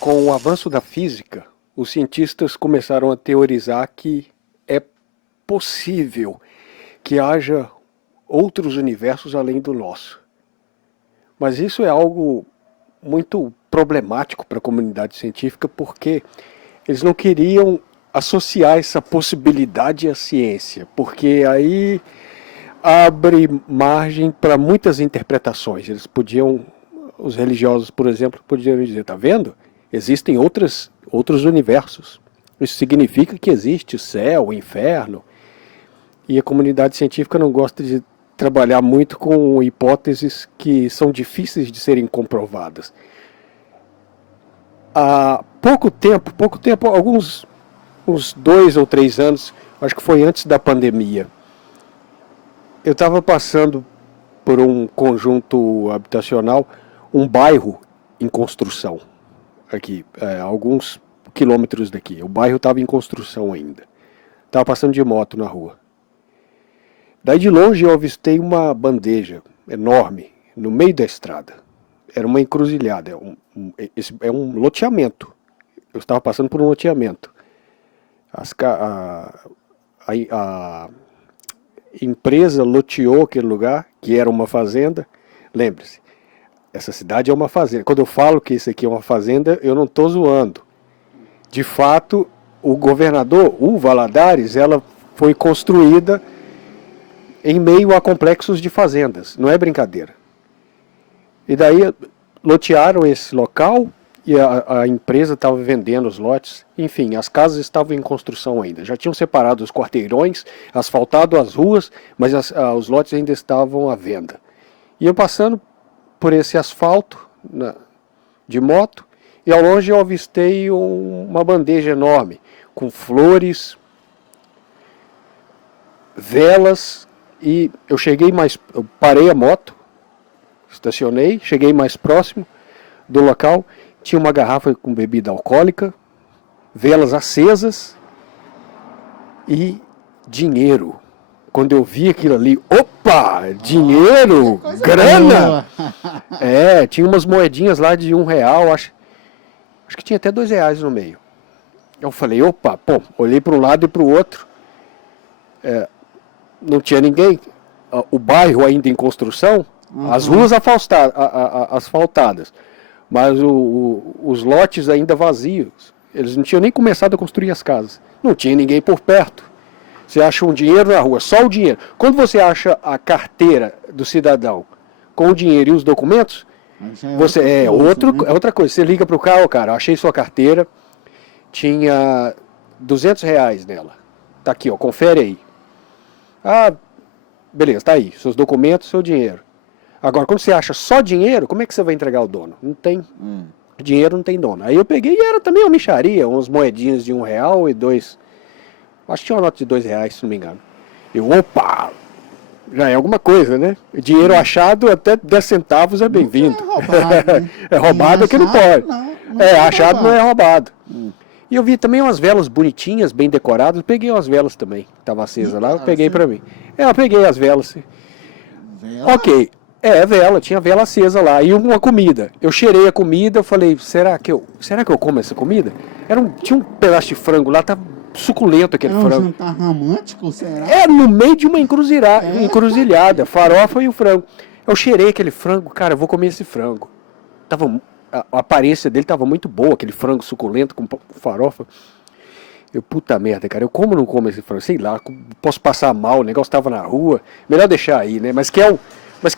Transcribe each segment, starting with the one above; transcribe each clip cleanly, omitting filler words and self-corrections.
Com o avanço da física, os cientistas começaram a teorizar que é possível que haja outros universos além do nosso. Mas isso é algo muito problemático para a comunidade científica, porque eles não queriam associar essa possibilidade à ciência, porque aí abre margem para muitas interpretações. Os religiosos, por exemplo, podiam dizer, tá vendo? Existem outros universos. Isso significa que existe o céu, o inferno. E a comunidade científica não gosta de trabalhar muito com hipóteses que são difíceis de serem comprovadas. Há pouco tempo, uns 2 ou 3 anos, acho que foi antes da pandemia, eu estava passando por um conjunto habitacional, um bairro em construção, aqui, alguns quilômetros daqui. O bairro estava em construção ainda. Estava passando de moto na rua. Daí de longe eu avistei uma bandeja enorme no meio da estrada. Era uma encruzilhada, é um loteamento. Eu estava passando por um loteamento. A empresa loteou aquele lugar, que era uma fazenda. Lembre-se, essa cidade é uma fazenda. Quando eu falo que isso aqui é uma fazenda, eu não estou zoando. De fato, o governador, o Valadares, ela foi construída em meio a complexos de fazendas. Não é brincadeira. E daí lotearam esse local e a empresa estava vendendo os lotes. Enfim, as casas estavam em construção ainda. Já tinham separado os quarteirões, asfaltado as ruas, mas os lotes ainda estavam à venda. E eu passando por esse asfalto de moto, e ao longe eu avistei uma bandeja enorme, com flores, velas, e eu parei a moto, estacionei, cheguei mais próximo do local, tinha uma garrafa com bebida alcoólica, velas acesas e dinheiro. Quando eu vi aquilo ali, opa, dinheiro, grana! Tinha umas moedinhas lá de R$1, acho que tinha até R$2 no meio. Eu falei, opa, olhei para um lado e para o outro, não tinha ninguém, o bairro ainda em construção, as ruas asfaltadas, mas os lotes ainda vazios, eles não tinham nem começado a construir as casas, não tinha ninguém por perto. Você acha um dinheiro na rua, só o dinheiro. Quando você acha a carteira do cidadão com o dinheiro e os documentos, é outra coisa. Você liga para o carro, cara, achei sua carteira, tinha R$200 nela. Tá aqui, ó, confere aí. Ah, beleza, tá aí, seus documentos, seu dinheiro. Agora, quando você acha só dinheiro, como é que você vai entregar ao dono? Não tem dinheiro, não tem dono. Aí eu peguei e era também uma mixaria, umas moedinhas de R$1 e 2. Acho que tinha uma nota de R$2, se não me engano. Opa! Já é alguma coisa, né? Dinheiro achado, até 10 centavos é bem-vindo. É roubado, né? É roubado é que não pode. Achado não é roubado. E eu vi também umas velas bonitinhas, bem decoradas. Peguei umas velas também, que estavam acesas lá, eu peguei pra mim. Eu peguei as velas. Vela? Ok. Vela, tinha vela acesa lá. E uma comida. Eu cheirei a comida, eu falei, será que eu como essa comida? Tinha um pedaço de frango lá, tava suculento aquele frango. É um jantar romântico, será? No meio de uma encruzilhada, farofa e o frango. Eu cheirei aquele frango, cara, eu vou comer esse frango. A aparência dele tava muito boa, aquele frango suculento com farofa. Puta merda, cara, eu como ou não como esse frango? Sei lá, posso passar mal, o negócio tava na rua. Melhor deixar aí, né? Mas que é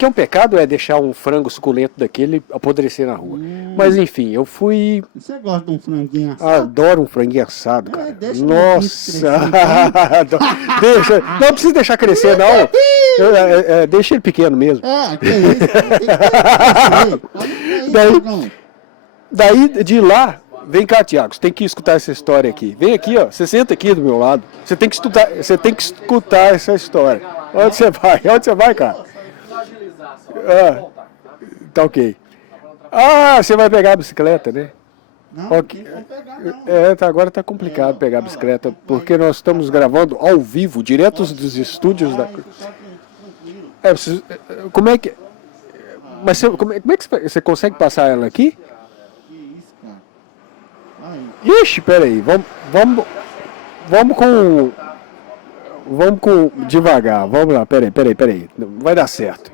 um pecado deixar um frango suculento daquele apodrecer na rua. Mas enfim, eu fui... Você gosta de um franguinho assado? Adoro um franguinho assado, cara. Deixa Nossa! Não precisa deixar crescer, não. Deixa ele pequeno mesmo. Que isso. Daí, de lá, vem cá, Tiago, você tem que escutar essa história aqui. Vem aqui, ó, você senta aqui do meu lado. Você tem que escutar essa história. Onde você vai? Onde você vai, cara? Tá ok. Você vai pegar a bicicleta, né? Não, Okay. não vou pegar, não. Agora tá complicado pegar a bicicleta, porque nós estamos gravando ao vivo, direto dos estúdios da... Como é que... Mas como é que você consegue passar ela aqui? Que isso, cara? Aí. Ixi, peraí, vamos com devagar, vamos lá, peraí, vai dar certo.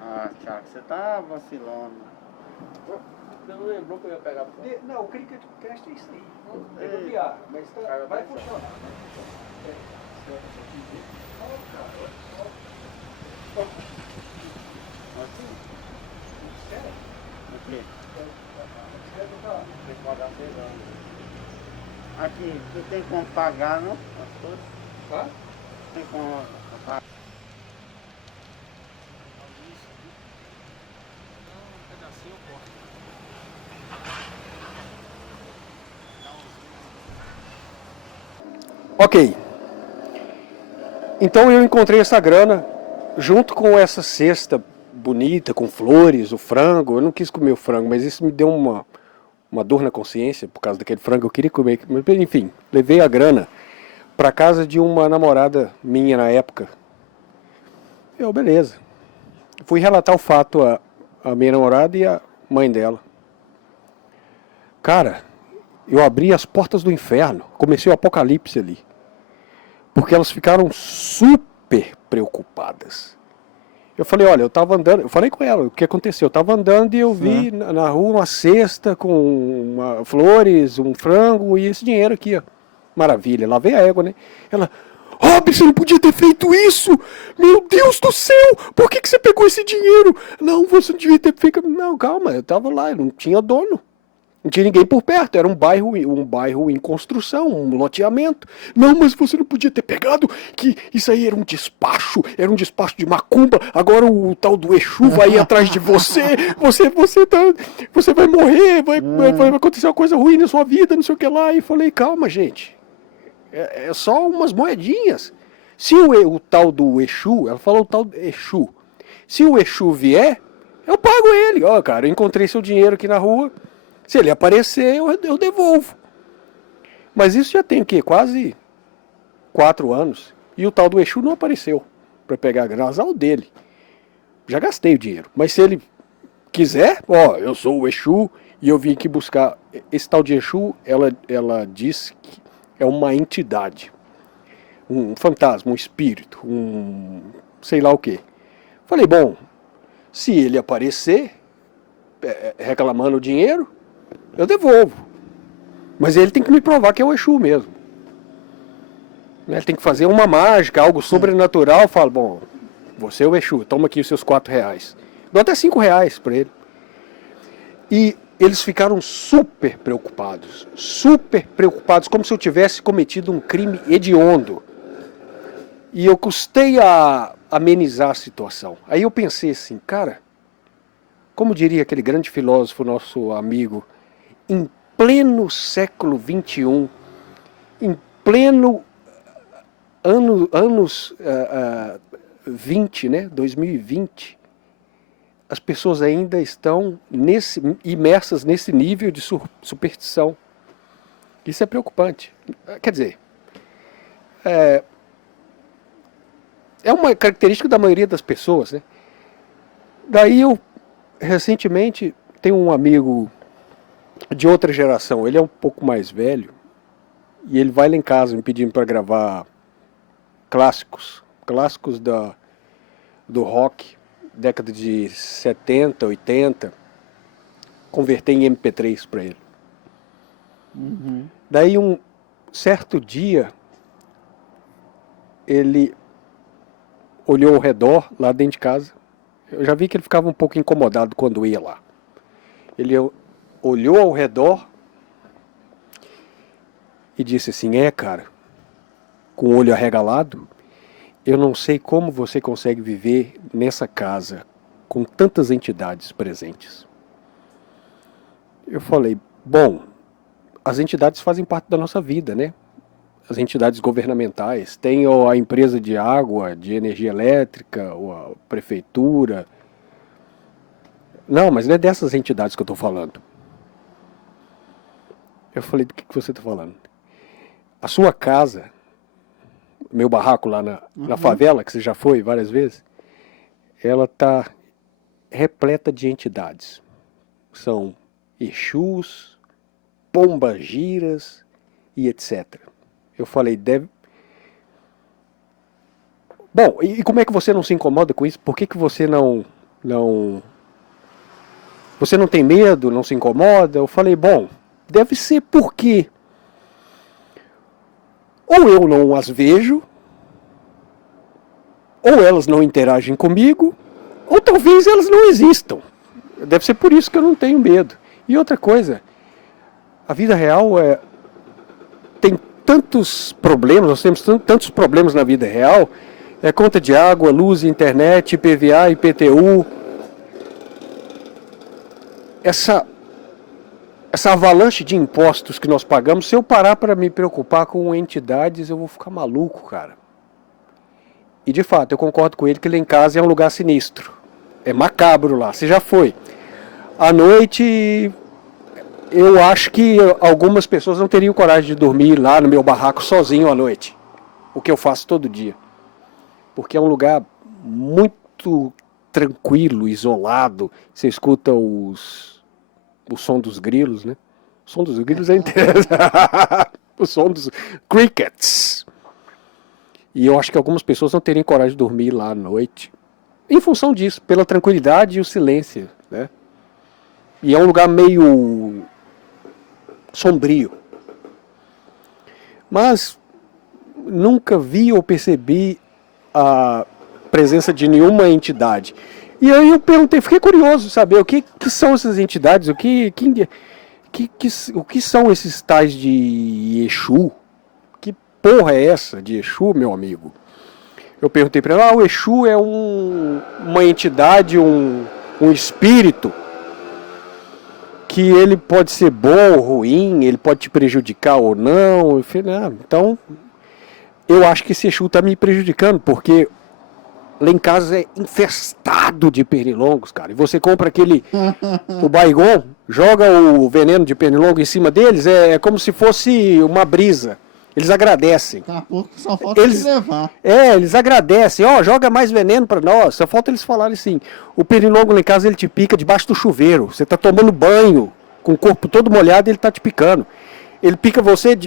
Ah, Thiago, você tá vacilando. Você não lembrou que eu ia pegar? Não, o Cricket Cast é isso aí, mas vai funcionar. Aqui. Aqui, tu tem como pagar, não? Hã? Tem como pagar. Ok. Então eu encontrei essa grana junto com essa cesta bonita, com flores, o frango. Eu não quis comer o frango, mas isso me deu uma dor na consciência por causa daquele frango. Eu queria comer. Mas, enfim, levei a grana para casa de uma namorada minha na época. Eu, beleza. Fui relatar o fato à minha namorada e à mãe dela. Cara, eu abri as portas do inferno. Comecei o apocalipse ali. Porque elas ficaram super preocupadas. Eu falei, olha, eu estava andando, eu falei com ela o que aconteceu. Eu estava andando e eu vi na rua uma cesta com flores, um frango e esse dinheiro aqui, ó. Maravilha, lá veio a égua, né? Ela, Rob, você não podia ter feito isso! Meu Deus do céu! Por que você pegou esse dinheiro? Não, você não devia ter feito. Não, calma, eu estava lá, eu não tinha dono. Não tinha ninguém por perto, era um bairro em construção, um loteamento. Não, mas você não podia ter pegado, que isso aí era um despacho de macumba, agora o tal do Exu vai ir atrás de você, você vai morrer, vai acontecer uma coisa ruim na sua vida, não sei o que lá. E falei, calma, gente, é só umas moedinhas. Se o tal do Exu, ela falou o tal do Exu, se o Exu vier, eu pago ele. Ó, cara, eu encontrei seu dinheiro aqui na rua. Se ele aparecer, eu devolvo. Mas isso já tem o quê? Quase 4 anos. E o tal do Exu não apareceu para pegar a grana. Azar dele. Já gastei o dinheiro. Mas se ele quiser, ó, eu sou o Exu e eu vim aqui buscar. Esse tal de Exu, ela diz que é uma entidade. Um fantasma, um espírito, sei lá o quê. Falei, bom, se ele aparecer reclamando o dinheiro, eu devolvo. Mas ele tem que me provar que é o Exu mesmo. Ele tem que fazer uma mágica, algo sobrenatural. Eu falo, bom, você é o Exu, toma aqui os seus R$4. Dou até R$5 para ele. E eles ficaram super preocupados, como se eu tivesse cometido um crime hediondo. E eu custei a amenizar a situação. Aí eu pensei assim, cara, como diria aquele grande filósofo, nosso amigo, em pleno século XXI, em pleno anos 20, né, 2020, as pessoas ainda estão imersas nesse nível de superstição. Isso é preocupante. Quer dizer, é uma característica da maioria das pessoas, né? Daí eu, recentemente, tenho um amigo de outra geração, ele é um pouco mais velho, e ele vai lá em casa me pedindo para gravar clássicos do rock, década de 70, 80, converter em MP3 para ele. Uhum. Daí um certo dia, ele olhou ao redor, lá dentro de casa. Eu já vi que ele ficava um pouco incomodado quando ia lá. Ele olhou ao redor e disse assim, cara, com o olho arregalado, eu não sei como você consegue viver nessa casa com tantas entidades presentes. Eu falei, bom, as entidades fazem parte da nossa vida, né? As entidades governamentais, tem a empresa de água, de energia elétrica, ou a prefeitura. Não, mas não é dessas entidades que eu estou falando. Eu falei, do que você está falando? A sua casa, meu barraco lá na favela, que você já foi várias vezes, ela está repleta de entidades. São Exus, pombagiras e etc. Eu falei, deve... Bom, e como é que você não se incomoda com isso? Por que você não... Você não tem medo, não se incomoda? Eu falei, bom, deve ser porque ou eu não as vejo, ou elas não interagem comigo, ou talvez elas não existam. Deve ser por isso que eu não tenho medo. E outra coisa, a vida real tem tantos problemas, nós temos tantos problemas na vida real, conta de água, luz, internet, IPVA, IPTU. Essa avalanche de impostos que nós pagamos, se eu parar para me preocupar com entidades, eu vou ficar maluco, cara. E de fato, eu concordo com ele que lá em casa é um lugar sinistro. É macabro lá, você já foi. À noite, eu acho que algumas pessoas não teriam coragem de dormir lá no meu barraco sozinho à noite. O que eu faço todo dia. Porque é um lugar muito tranquilo, isolado. Você escuta o som dos grilos, né? O som dos grilos é interessante. O som dos crickets. E eu acho que algumas pessoas não teriam coragem de dormir lá à noite. Em função disso, pela tranquilidade e o silêncio, né? E é um lugar meio sombrio. Mas nunca vi ou percebi a presença de nenhuma entidade. E aí eu perguntei, fiquei curioso de saber o que são essas entidades, o que são esses tais de Exu? Que porra é essa de Exu, meu amigo? Eu perguntei para ela, o Exu é uma entidade, um espírito, que ele pode ser bom ou ruim, ele pode te prejudicar ou não. Eu falei, então, eu acho que esse Exu está me prejudicando, porque lá em casa é infestado de pernilongos, cara. E você compra o Baygon, joga o veneno de pernilongo em cima deles, é como se fosse uma brisa. Eles agradecem. Daqui a pouco só falta eles levar. Eles agradecem. Joga mais veneno pra nós. Só falta eles falarem assim. O pernilongo lá em casa, ele te pica debaixo do chuveiro. Você tá tomando banho, com o corpo todo molhado, ele tá te picando. Ele pica você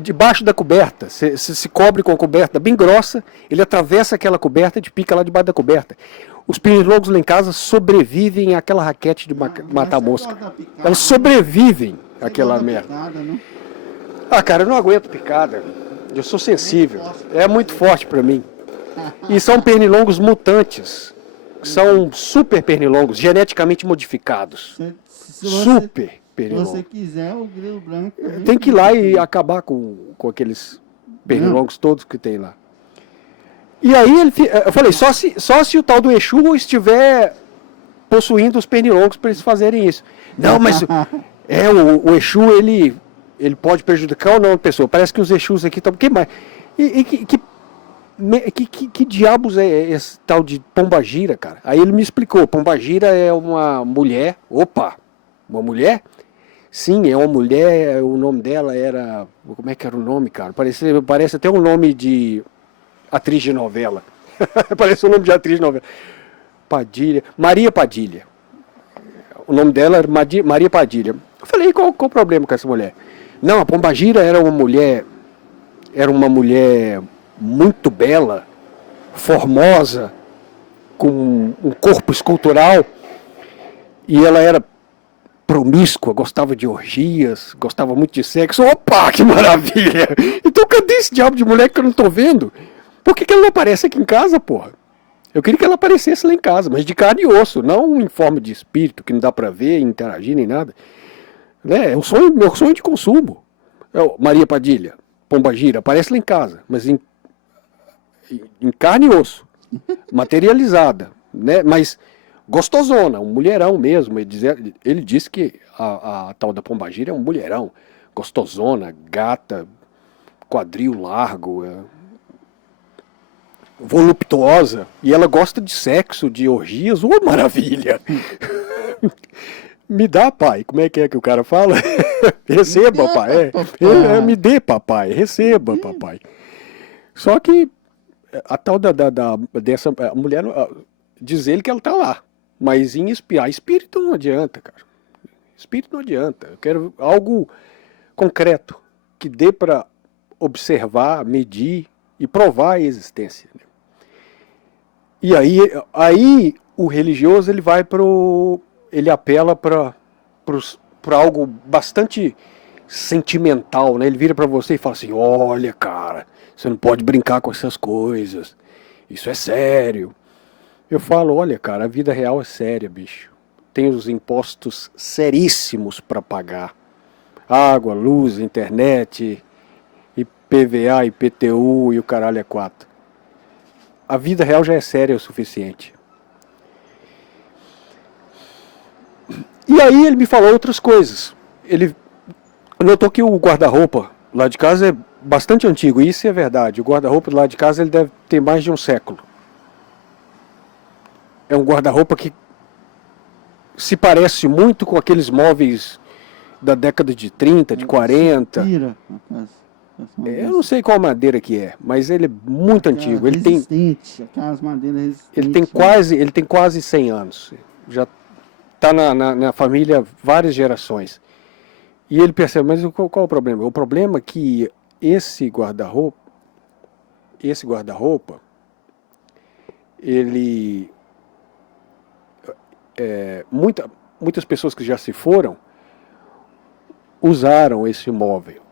debaixo da coberta. Você se cobre com a coberta bem grossa, ele atravessa aquela coberta e te pica lá debaixo da coberta. Os pernilongos lá em casa sobrevivem àquela raquete de matar mosca. Elas sobrevivem àquela merda. Picada, né? Cara, eu não aguento picada. Eu sou sensível. É muito forte pra mim. E são pernilongos mutantes. São super pernilongos, geneticamente modificados. Super pernilongos. Se você quiser, o grilo branco... Tem que ir lá e acabar com aqueles pernilongos todos que tem lá. E aí eu falei, só se o tal do Exu estiver possuindo os pernilongos para eles fazerem isso. Não, mas o Exu, ele pode prejudicar ou não a pessoa. Parece que os Exus aqui estão... Que mais? Que diabos é esse tal de pombagira, cara? Aí ele me explicou. Pombagira é uma mulher. Opa! Uma mulher? Sim, é uma mulher. O nome dela era... Como é que era o nome, cara? Parece até um nome de atriz de novela. Parece um nome de atriz de novela. Padilha. Maria Padilha. O nome dela era Maria Padilha. Eu falei, qual o problema com essa mulher? Não, a pombagira era uma mulher muito bela, formosa, com um corpo escultural, e ela era promíscua, gostava de orgias, gostava muito de sexo. Opa, que maravilha! Então cadê esse diabo de mulher que eu não tô vendo? Por que ela não aparece aqui em casa, porra? Eu queria que ela aparecesse lá em casa, mas de carne e osso, não em forma de espírito, que não dá pra ver, interagir, nem nada. É meu sonho de consumo. Maria Padilha, pombagira, aparece lá em casa, mas em carne e osso, materializada, né? Mas gostosona, um mulherão mesmo. Ele disse que a tal da pombagira é um mulherão, gostosona, gata, quadril largo, voluptuosa, e ela gosta de sexo, de orgias. maravilha! Me dá, pai. Como é que o cara fala? Receba, pai. Me dê, papai. Receba, papai. Só que a tal dessa a mulher, diz ele que ela tá lá. Mas em espiar, espírito não adianta, cara. Espírito não adianta. Eu quero algo concreto, que dê para observar, medir e provar a existência. E aí o religioso ele vai ele apela para algo bastante sentimental, né? Ele vira para você e fala assim: olha, cara, você não pode brincar com essas coisas. Isso é sério. Eu falo: olha, cara, a vida real é séria, bicho. Tem os impostos seríssimos para pagar. Água, luz, internet, IPVA, IPTU e o caralho é 4. A vida real já é séria o suficiente. E aí ele me falou outras coisas. Ele notou que o guarda-roupa lá de casa é bastante antigo, e isso é verdade. O guarda-roupa lá de casa ele deve ter mais de um século. É um guarda-roupa que se parece muito com aqueles móveis da década de 30, de 40. Eu não sei qual madeira que é, mas ele é muito antigo. Ele tem aquelas madeiras resistentes. Ele tem quase 100 anos. Já está na família várias gerações. E ele percebe, mas qual o problema? O problema é que esse guarda-roupa, ele muitas pessoas que já se foram usaram esse móvel.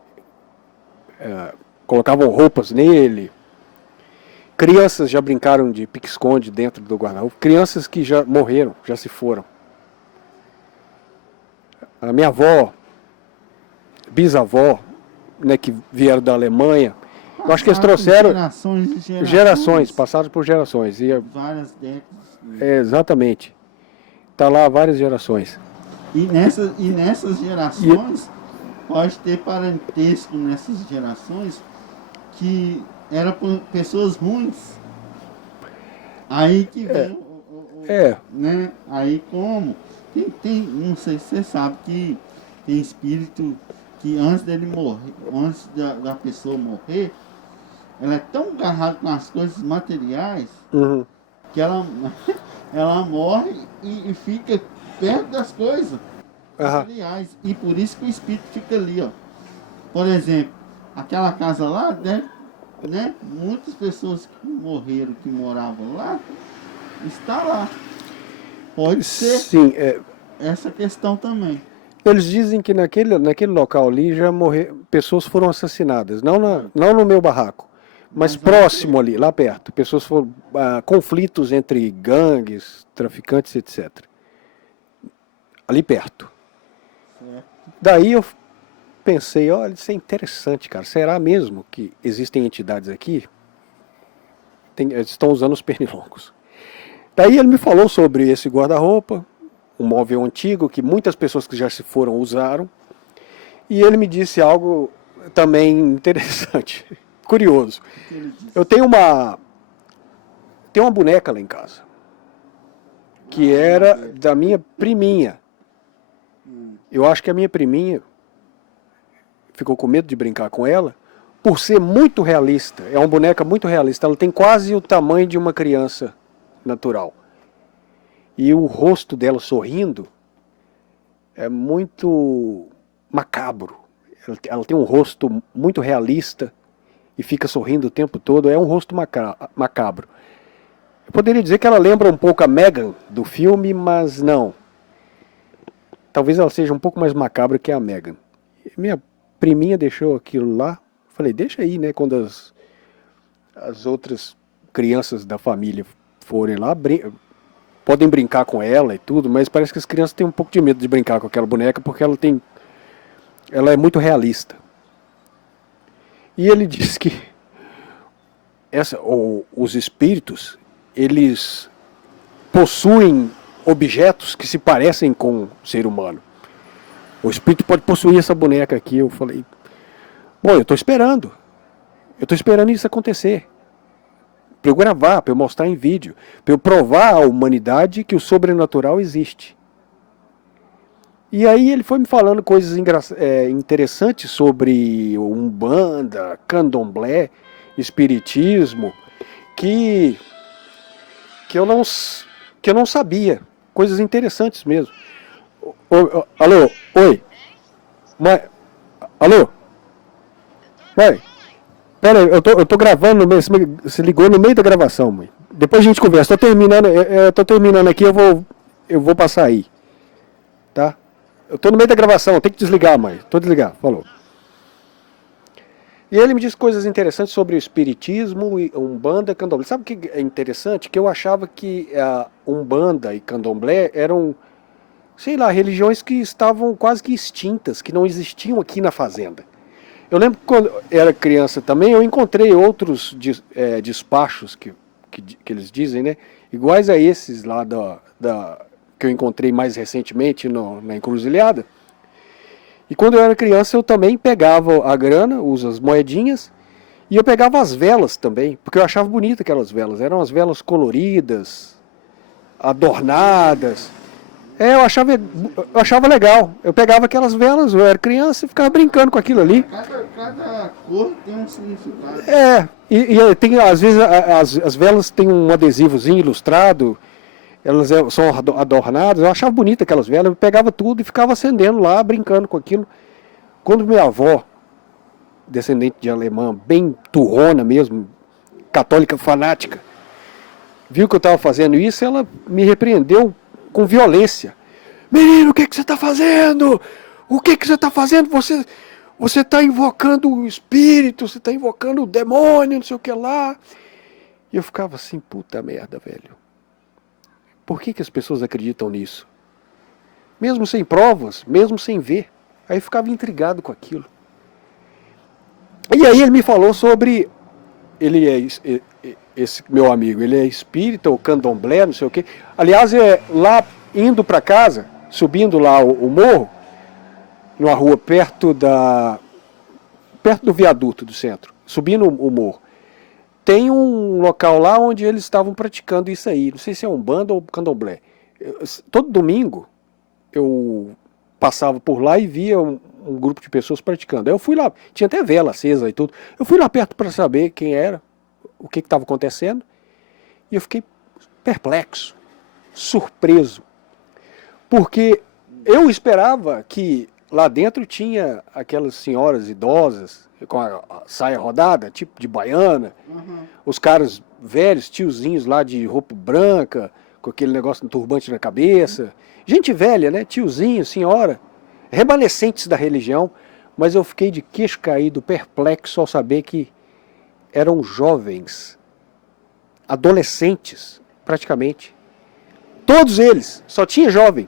Colocavam roupas nele. Crianças já brincaram de pique-esconde dentro do guarda-roupa. Crianças que já morreram, já se foram. A minha avó, bisavó, né, que vieram da Alemanha, eu acho que eles trouxeram gerações, passaram por gerações. E várias décadas. Exatamente. Está lá várias gerações. E nessas gerações, pode ter parentesco nessas gerações que eram pessoas ruins. Aí que vem né? Aí como? Não sei se você sabe que tem espírito que antes dele morrer, antes da pessoa morrer, ela é tão agarrada com as coisas materiais que ela morre e fica perto das coisas materiais. E por isso que o espírito fica ali, ó. Por exemplo, aquela casa lá, né? Muitas pessoas que morreram, que moravam lá, está lá. Pode ser essa questão também. Eles dizem que naquele local ali já pessoas foram assassinadas, não no meu barraco, mas próximo ali, lá perto. Pessoas foram conflitos entre gangues, traficantes, etc. Ali perto. Certo. Daí eu pensei, olha, isso é interessante, cara. Será mesmo que existem entidades aqui? Eles estão usando os pernilongos. Daí ele me falou sobre esse guarda-roupa, um móvel antigo que muitas pessoas que já se foram usaram. E ele me disse algo também interessante, curioso. Eu tenho uma boneca lá em casa, que era da minha priminha. Eu acho que a minha priminha ficou com medo de brincar com ela, por ser muito realista. É uma boneca muito realista. Ela tem quase o tamanho de uma criança natural. E o rosto dela sorrindo é muito macabro. Ela tem um rosto muito realista e fica sorrindo o tempo todo. É um rosto macabro. Eu poderia dizer que ela lembra um pouco a Megan do filme, mas não. Talvez ela seja um pouco mais macabra que a Megan. Minha priminha deixou aquilo lá. Falei, deixa aí, né? Quando as outras crianças da família forem lá, podem brincar com ela e tudo, mas parece que as crianças têm um pouco de medo de brincar com aquela boneca, porque ela é muito realista. E ele diz que os espíritos, eles possuem objetos que se parecem com o ser humano. O espírito pode possuir essa boneca aqui. Eu falei, bom, eu estou esperando isso acontecer, para eu gravar, para eu mostrar em vídeo, para eu provar à humanidade que o sobrenatural existe. E aí ele foi me falando coisas interessantes sobre Umbanda, Candomblé, espiritismo que eu não sabia. Coisas interessantes mesmo. Alô? Oi? Mãe? Alô? Mãe? Pera aí, eu tô gravando no meio, você ligou no meio da gravação, mãe. Depois a gente conversa. Tô terminando aqui, eu vou passar aí. Tá? Eu tô no meio da gravação, eu tenho que desligar, mãe. Tô desligado, falou. E ele me disse coisas interessantes sobre o espiritismo e Umbanda e Candomblé. Sabe o que é interessante? Que eu achava que a Umbanda e Candomblé eram, sei lá, religiões que estavam quase que extintas, que não existiam aqui na fazenda. Eu lembro que quando eu era criança também, eu encontrei outros despachos que eles dizem, né? Iguais a esses lá que eu encontrei mais recentemente na Encruzilhada. E quando eu era criança, eu também pegava a grana, as moedinhas, e eu pegava as velas também, porque eu achava bonita aquelas velas. Eram as velas coloridas, adornadas. Eu achava legal. Eu pegava aquelas velas, eu era criança e ficava brincando com aquilo ali. Cada cor tem um significado. E tem, às vezes as velas têm um adesivozinho ilustrado, elas são adornadas. Eu achava bonita aquelas velas, eu pegava tudo e ficava acendendo lá, brincando com aquilo. Quando minha avó, descendente de alemã, bem turrona mesmo, católica fanática, viu que eu estava fazendo isso, ela me repreendeu com violência. Menino, o que você está fazendo? O que você está fazendo? Você está invocando o espírito, você está invocando o demônio, não sei o que lá. E eu ficava assim, puta merda, velho. Por que as pessoas acreditam nisso? Mesmo sem provas, mesmo sem ver. Aí eu ficava intrigado com aquilo. E aí ele me falou sobre... Esse meu amigo, ele é espírita ou candomblé, não sei o quê. Aliás, lá indo para casa, subindo lá o morro, numa rua perto do viaduto do centro, subindo o morro, tem um local lá onde eles estavam praticando isso aí. Não sei se é Umbanda ou Candomblé. Todo domingo eu passava por lá e via um grupo de pessoas praticando. Aí eu fui lá, tinha até vela acesa e tudo. Eu fui lá perto para saber quem era, o que estava acontecendo, e eu fiquei perplexo, surpreso, porque eu esperava que lá dentro tinha aquelas senhoras idosas com a saia rodada, tipo de baiana, os caras velhos, tiozinhos lá de roupa branca, com aquele negócio no turbante na cabeça, gente velha, né, tiozinho, senhora, remanescentes da religião, mas eu fiquei de queixo caído, perplexo ao saber que eram jovens, adolescentes, praticamente. Todos eles, só tinha jovem.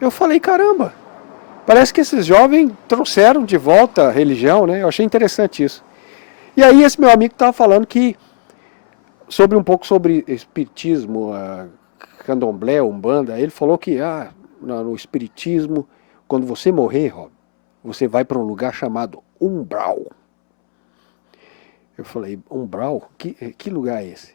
Eu falei, caramba, parece que esses jovens trouxeram de volta a religião, né? Eu achei interessante isso. E aí esse meu amigo estava falando um pouco sobre espiritismo, candomblé, umbanda. Ele falou que no espiritismo, quando você morrer, Rob, você vai para um lugar chamado umbral. Eu falei, umbral? Que lugar é esse?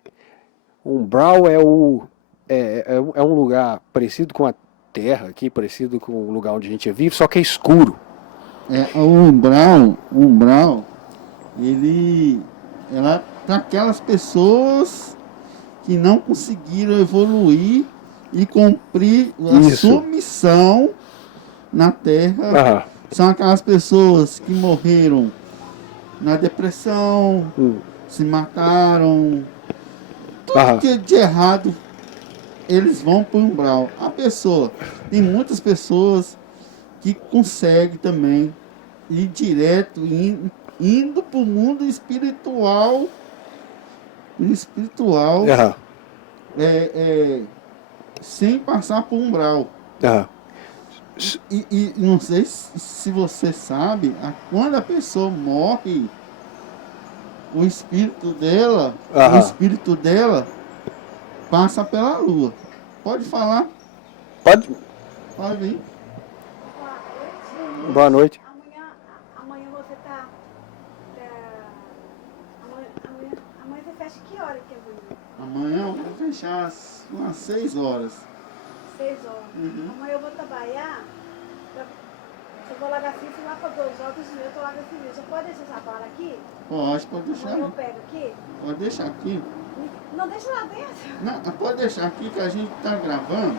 Umbral é um lugar parecido com a terra aqui, parecido com o lugar onde a gente vive, só que é escuro. O umbral, ele é para aquelas pessoas que não conseguiram evoluir e cumprir a sua missão na terra. São aquelas pessoas que morreram na depressão, se mataram, tudo que é de errado, eles vão para o umbral. Tem muitas pessoas que conseguem também ir direto, indo para o mundo espiritual, sem passar por umbral. E não sei se você sabe, quando a pessoa morre, o espírito dela passa pela lua. Pode falar? Pode vir. Boa noite. Amanhã você tá... Amanhã você fecha que hora que amanhã? Amanhã eu vou fechar umas 6 horas. 6 horas. Amanhã eu vou trabalhar Eu vou largar assim, se lá for 2 horas, eu tô largando assim. Você pode deixar essa bala aqui? Pode deixar. Eu pego aqui? Pode deixar aqui. Não, deixa lá dentro. Não, pode deixar aqui que a gente tá gravando.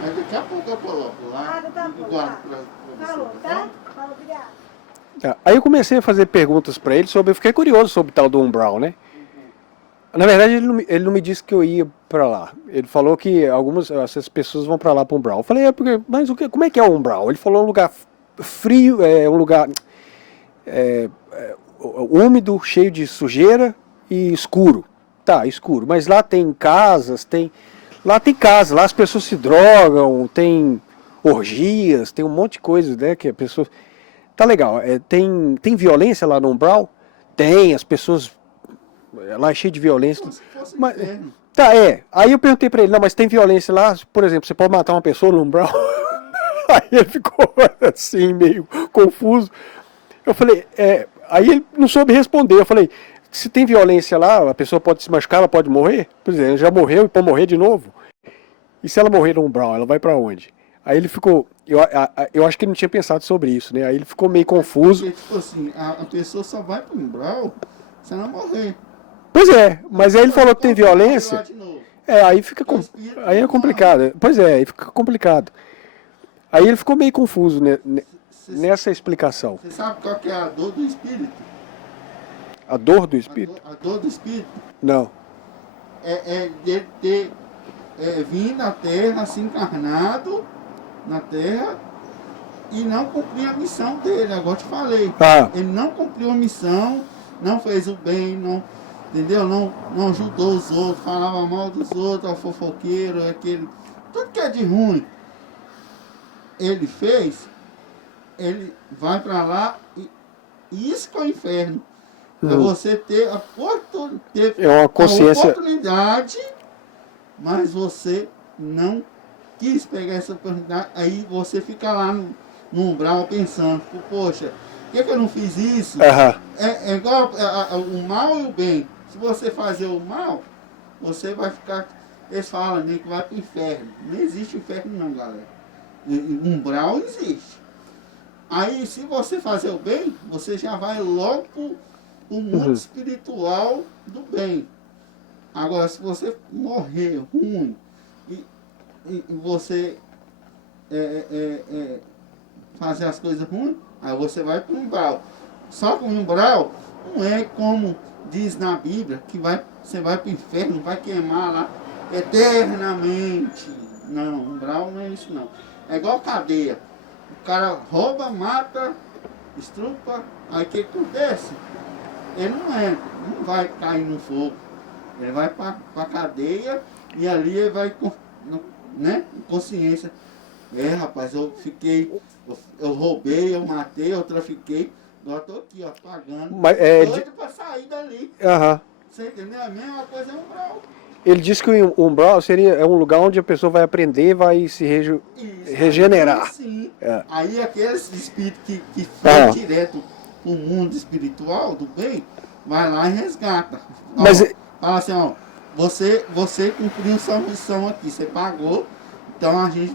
Mas daqui a pouco eu coloco lá. Tá e bom, guardo tá. pra você. Falou, tá? Falou, obrigada. Tá. Aí eu comecei a fazer perguntas para ele sobre, eu fiquei curioso sobre o tal do Umbral, né? Na verdade, ele não me disse que eu ia para lá. Ele falou que essas pessoas vão para lá para o Umbral. Eu falei, mas como é que é o Umbral? Ele falou um lugar frio, um lugar úmido, cheio de sujeira e escuro. Tá, escuro. Mas lá tem casas, lá as pessoas se drogam, tem orgias, tem um monte de coisa, né? Que a pessoa. Tá legal. Tem violência lá no Umbral? Tem, as pessoas. Lá é cheio de violência. Como se fosse Mas, inferno. tá, Aí eu perguntei pra ele, não, mas tem violência lá? Por exemplo, você pode matar uma pessoa no Umbral? Aí ele ficou assim, meio confuso. Eu falei, aí ele não soube responder. Eu falei, se tem violência lá, a pessoa pode se machucar, ela pode morrer? Por exemplo, ela já morreu e pode morrer de novo. E se ela morrer no Umbral, ela vai pra onde? Aí ele ficou, eu acho que ele não tinha pensado sobre isso, né? Aí ele ficou meio confuso. Porque, tipo assim, a pessoa só vai pro umbral se ela morrer. Pois é, mas aí ele falou que tem Então, vai lá violência. de novo. Aí fica aí é complicado. Pois é, aí fica complicado. Aí ele ficou meio confuso nessa explicação. Você sabe qual que é a dor do espírito? A dor do espírito? A dor do espírito Não. é de ter vir na Terra, se encarnado na Terra e não cumprir a missão dele. Agora eu te falei. Ah. Ele não cumpriu a missão, não fez o bem, não, entendeu? Não ajudou os outros, falava mal dos outros, o fofoqueiro, aquele. Tudo que é de ruim ele fez, ele vai para lá e isso que é o inferno. É você ter a uma consciência. Oportunidade, mas você não quis pegar essa oportunidade, aí você fica lá no umbral pensando, poxa, por que eu não fiz isso? É igual o mal e o bem. Se você fazer o mal, você vai ficar, eles falam nem que vai para o inferno. Não existe inferno não, galera. Umbral existe. Aí se você fazer o bem, você já vai logo para o mundo espiritual do bem. Agora, se você morrer ruim e você fazer as coisas ruins, aí você vai para o umbral. Só que o umbral não é como diz na Bíblia, que você vai para o inferno, vai queimar lá eternamente. Não, umbral não é isso não. É igual cadeia. O cara rouba, mata, estrupa, aí o que acontece? Ele não vai cair no fogo. Ele vai para a cadeia e ali ele vai com consciência. Rapaz, eu roubei, eu matei, eu trafiquei. Agora estou aqui, ó, pagando. Mas, doido para sair dali. Você entendeu? A mesma coisa é umbral. Ele disse que o umbral é um lugar onde a pessoa vai aprender, vai se regenerar. Sim. Aí aqueles espíritos que foram direto para o mundo espiritual do bem, vai lá e resgata. Mas fala assim, ó, você cumpriu sua missão aqui, você pagou, então a gente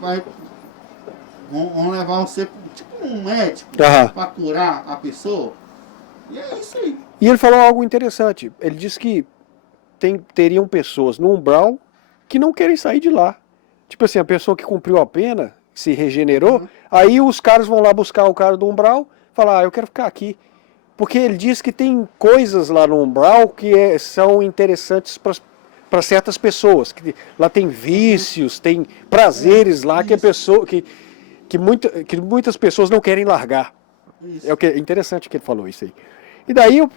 vamos levar você tipo um médico para curar a pessoa. E é isso aí. E ele falou algo interessante. Ele disse que teriam pessoas no umbral que não querem sair de lá. Tipo assim, a pessoa que cumpriu a pena, se regenerou, aí os caras vão lá buscar o cara do umbral, falar, eu quero ficar aqui. Porque ele diz que tem coisas lá no umbral que são interessantes para certas pessoas. Que lá tem vícios, tem prazeres lá que a pessoa que muitas pessoas não querem largar. É interessante que ele falou isso aí. E daí eu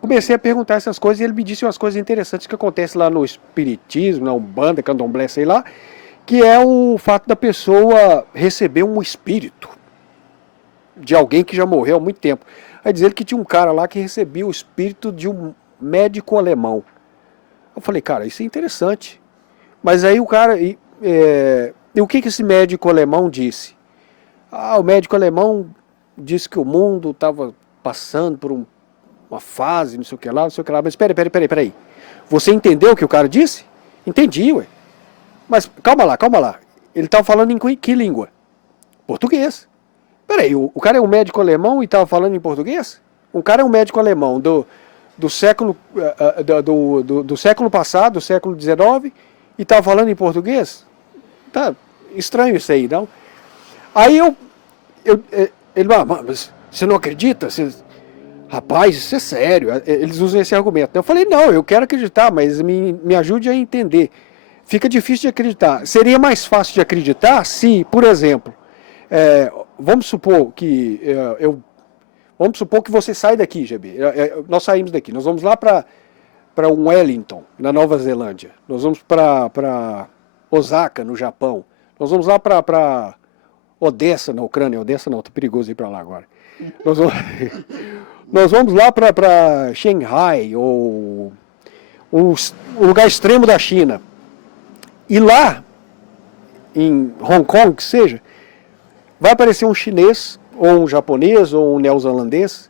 comecei a perguntar essas coisas e ele me disse umas coisas interessantes que acontecem lá no espiritismo, na Umbanda, Candomblé, sei lá, que é o fato da pessoa receber um espírito de alguém que já morreu há muito tempo. Aí diz ele que tinha um cara lá que recebia o espírito de um médico alemão. Eu falei, cara, isso é interessante. Mas aí o cara... E o que esse médico alemão disse? O médico alemão disse que o mundo estava passando por uma fase, não sei o que lá. Mas espera aí. Você entendeu o que o cara disse? Entendi, ué. Mas calma lá. Ele estava falando em que língua? Português. Peraí, o cara é um médico alemão e estava falando em português? Um cara é um médico alemão do século, do século passado, do século XIX, e estava falando em português? Tá estranho isso aí, não? Aí ele, mas você não acredita? Rapaz, isso é sério. Eles usam esse argumento. Eu falei, não, eu quero acreditar, mas me ajude a entender. Fica difícil de acreditar. Seria mais fácil de acreditar se, por exemplo, vamos supor que vamos supor que você sai daqui, GB. Nós saímos daqui. Nós vamos lá para Wellington, na Nova Zelândia. Nós vamos para Osaka, no Japão. Nós vamos lá para Odessa, na Ucrânia. Odessa não, tá perigoso ir para lá agora. Nós vamos lá para Shanghai, ou um lugar extremo da China. E lá, em Hong Kong, que seja, vai aparecer um chinês, ou um japonês, ou um neozelandês,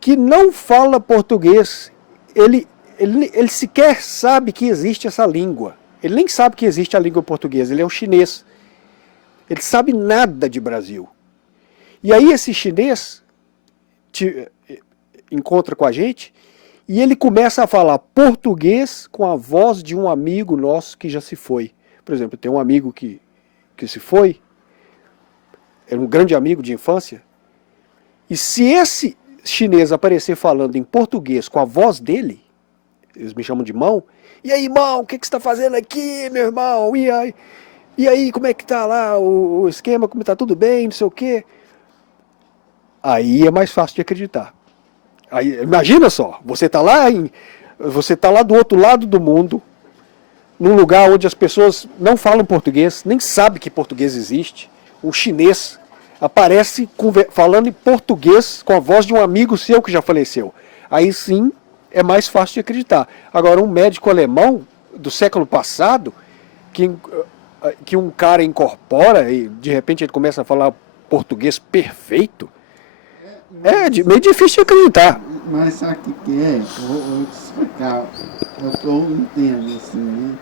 que não fala português. Ele sequer sabe que existe essa língua. Ele nem sabe que existe a língua portuguesa, ele é um chinês. Ele sabe nada de Brasil. E aí esse chinês encontra com a gente e ele começa a falar português com a voz de um amigo nosso que já se foi. Por exemplo, tem um amigo que se foi, era um grande amigo de infância, e se esse chinês aparecer falando em português com a voz dele, eles me chamam de Mão, e aí, irmão, o que você está fazendo aqui, meu irmão? E aí, como é que tá lá o esquema, como tá tudo bem, não sei o quê? Aí é mais fácil de acreditar. Aí, imagina só, você tá lá do outro lado do mundo, num lugar onde as pessoas não falam português, nem sabem que português existe. Um chinês aparece falando em português com a voz de um amigo seu que já faleceu. Aí sim é mais fácil de acreditar. Agora, um médico alemão do século passado, que um cara incorpora e de repente ele começa a falar português perfeito, meio difícil de acreditar. Mas sabe o que é? Eu vou te explicar o que eu entendo, assim, né?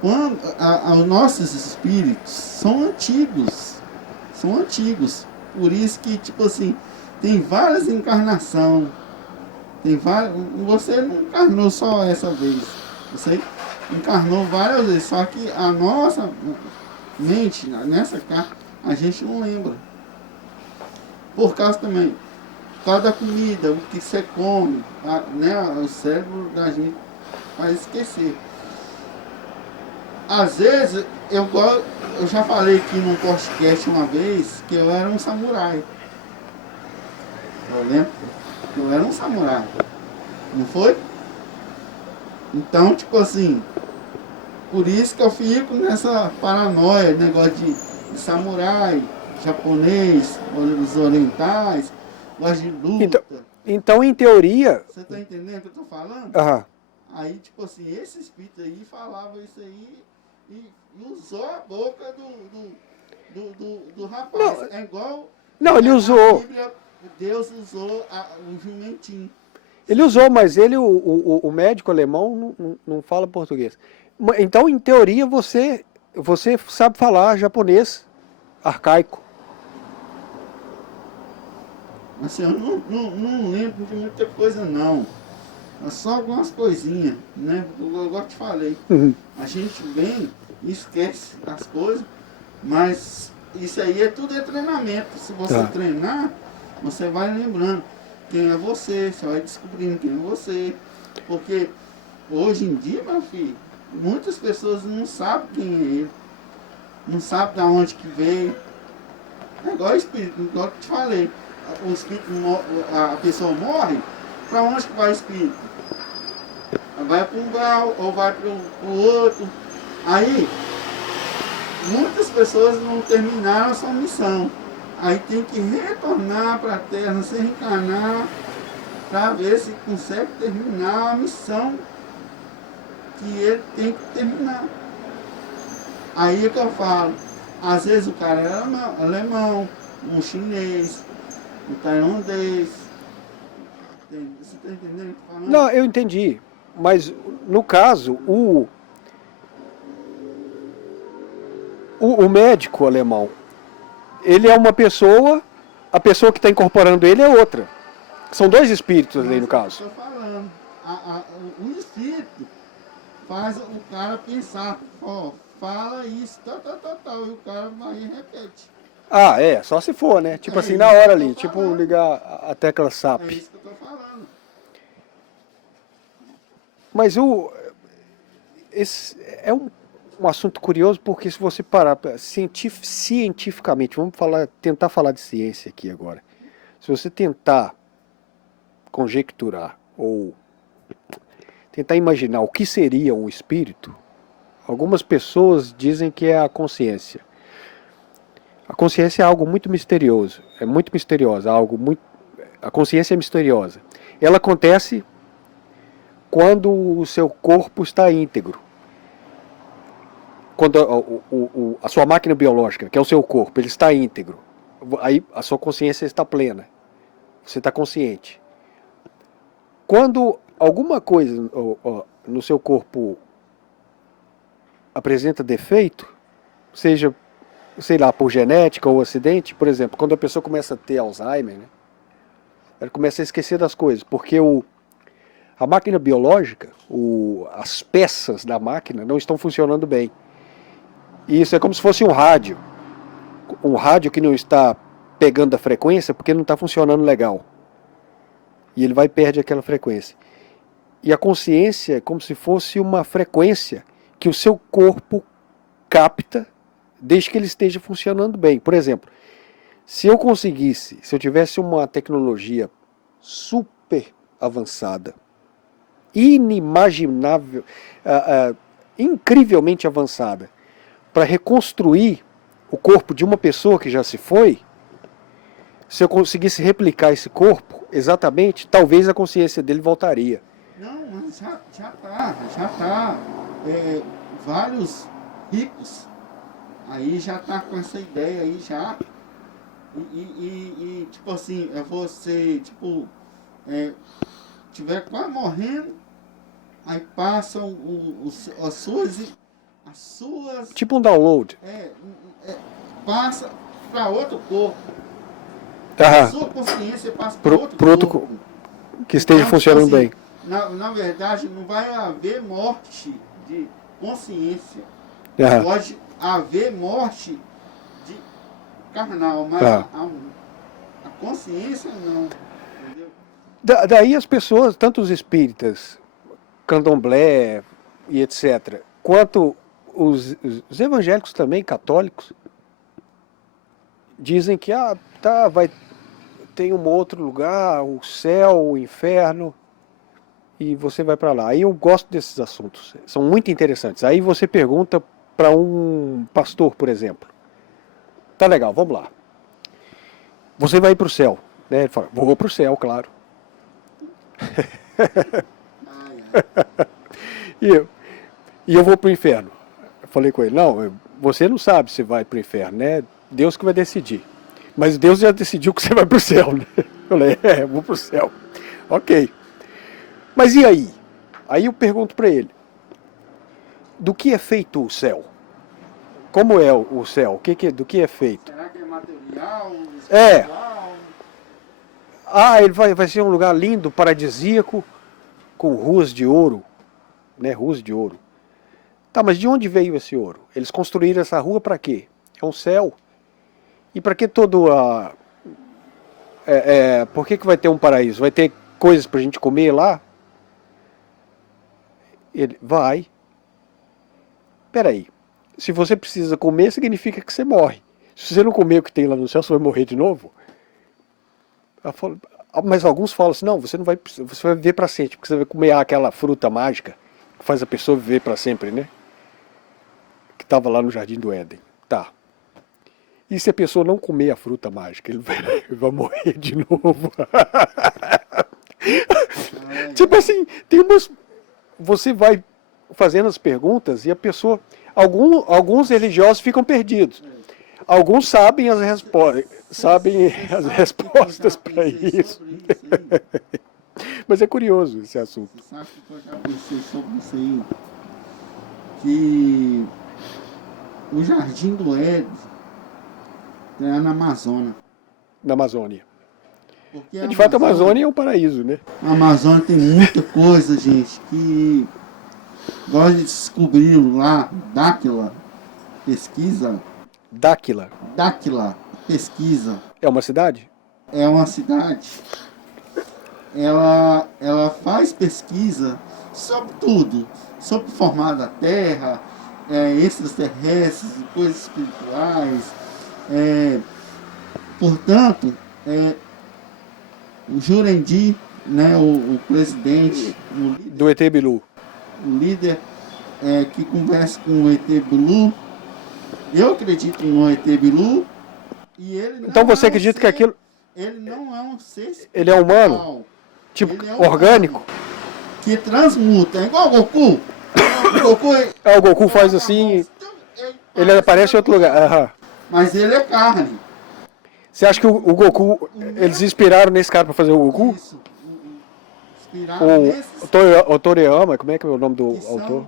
Quando os nossos espíritos são antigos. Por isso que, tipo assim, tem várias encarnações. Você não encarnou só essa vez. Você encarnou várias vezes. Só que a nossa mente, nessa carta, a gente não lembra. Por causa também, por causa da comida, o que você come, né, o cérebro da gente vai esquecer. Às vezes, eu já falei aqui num podcast uma vez que eu era um samurai. Eu lembro que eu era um samurai. Não foi? Então, tipo assim, por isso que eu fico nessa paranoia, negócio de samurai, japonês, os orientais, gosto de luta. Então, em teoria... Você tá entendendo o que eu tô falando? Aham. Aí, tipo assim, esse espírito aí falava isso aí e usou a boca do rapaz. Não, é igual... Não, ele usou... Bíblia, Deus usou o jumentinho. Ele usou, mas o médico alemão não fala português. Então, em teoria, você sabe falar japonês arcaico. Assim, eu não lembro de muita coisa, não. É só algumas coisinhas, né? Igual eu te falei. Uhum. A gente vem e esquece as coisas, mas isso aí tudo é treinamento. Se você treinar, você vai lembrando quem é você vai descobrindo quem é você. Porque hoje em dia, meu filho, muitas pessoas não sabem quem é ele. Não sabem de onde que veio. É igual o espírito, igual eu te falei. O espírito, a pessoa morre, para onde que vai o espírito? Vai para um grau ou vai para o outro. Aí, muitas pessoas não terminaram a sua missão. Aí tem que retornar para a Terra, se reencarnar, para ver se consegue terminar a missão que ele tem que terminar. Aí é que eu falo, às vezes o cara é alemão, um chinês, um tailandês. Você está entendendo o que eu tô falando? Não, eu entendi. Mas, no caso, o médico alemão, ele é uma pessoa, a pessoa que está incorporando ele é outra. São dois espíritos ali no caso. Estou falando. O espírito faz o cara pensar, ó, fala isso, tal, e o cara vai e repete. Ah, é, só se for, né? Tipo assim, na hora ali, tipo ligar a tecla SAP. É isso que eu estou falando. Mas esse é um assunto curioso, porque se você parar cientificamente, tentar falar de ciência aqui agora. Se você tentar conjecturar ou tentar imaginar o que seria um espírito, algumas pessoas dizem que é a consciência. A consciência é algo muito misterioso, é muito misteriosa, a consciência é misteriosa. Ela acontece quando o seu corpo está íntegro. Quando a sua máquina biológica, que é o seu corpo, ele está íntegro. Aí a sua consciência está plena. Você está consciente. Quando alguma coisa no seu corpo apresenta defeito, seja, sei lá, por genética ou acidente, por exemplo, quando a pessoa começa a ter Alzheimer, né, ela começa a esquecer das coisas, porque a máquina biológica, as peças da máquina não estão funcionando bem. E isso é como se fosse um rádio que não está pegando a frequência porque não está funcionando legal. E ele vai e perde aquela frequência. E a consciência é como se fosse uma frequência que o seu corpo capta desde que ele esteja funcionando bem. Por exemplo, se eu tivesse uma tecnologia super avançada, inimaginável, incrivelmente avançada, para reconstruir o corpo de uma pessoa que já se foi, se eu conseguisse replicar esse corpo exatamente, talvez a consciência dele voltaria. Não, mas já tá. Vários ricos aí já tá com essa ideia aí já. E tipo assim, é você, tipo, tiver quase morrendo, aí passam as suas. Tipo um download. Passa para outro corpo. Ah, A sua consciência passa para outro corpo. Que esteja Então, funcionando tipo assim, bem. Na verdade, não vai haver morte de consciência. Ah, Pode haver morte de carnal, mas Ah. a consciência não. Entendeu? Daí as pessoas, tanto os espíritas, candomblé e etc., quanto os evangélicos também, católicos, dizem que tem um outro lugar, o céu, o inferno, e você vai para lá. Aí eu gosto desses assuntos, são muito interessantes. Aí você pergunta para um pastor, por exemplo, tá legal, vamos lá. Você vai para o céu, né? Ele fala, vou para o céu, claro. E eu vou para o inferno. Eu falei com ele, não, você não sabe se vai para o inferno, né? Deus que vai decidir. Mas Deus já decidiu que você vai para o céu, né? Eu falei, eu vou para o céu. Ok. Mas e aí? Aí eu pergunto para ele, do que é feito o céu? Como é o céu? Do que é feito? Será que é material? É. Espiritual? Ele vai ser um lugar lindo, paradisíaco, com ruas de ouro, né? Ruas de ouro. Tá, mas de onde veio esse ouro? Eles construíram essa rua para quê? É um céu. E para que por que vai ter um paraíso? Vai ter coisas para a gente comer lá? Ele vai. Peraí. Se você precisa comer, significa que você morre. Se você não comer o que tem lá no céu, você vai morrer de novo? Mas alguns falam assim, não, você vai viver para sempre, porque você vai comer aquela fruta mágica que faz a pessoa viver para sempre, né? Que estava lá no Jardim do Éden. Tá. E se a pessoa não comer a fruta mágica, ele vai morrer de novo. Tipo assim, tem umas... Você vai fazendo as perguntas e a pessoa... Alguns religiosos ficam perdidos. Alguns sabem as respostas para isso. Mas é curioso esse assunto. Você sabe que eu já pensei sobre isso aí? Que o Jardim do Éden É na Amazônia. na Amazônia. Porque E, de fato, a Amazônia é um paraíso, né? A Amazônia tem muita coisa, gente, que nós descobrimos lá, Dáquila, pesquisa, Dáquila Dáquila, pesquisa, é uma cidade? é uma cidade, ela faz pesquisa sobre tudo, sobre o formato da Terra, extraterrestres, coisas espirituais, portanto, o Jurandir, né, o presidente, Do ET Bilu. o líder que conversa com o ET Bilu, eu acredito no ET Bilu, e ele não Então você é acredita ser, que aquilo... ele não é um ser espiritual, Ele é humano? Tipo, ele é humano, orgânico? que transmuta, é igual o Goku. O Goku, O Goku faz assim, ele aparece em outro lugar. Aham. mas ele é carne. Você acha que o Goku, eles inspiraram nesse cara pra fazer o Goku? Isso. Inspirado nesses O Toriyama, como é que é o nome do que são, autor?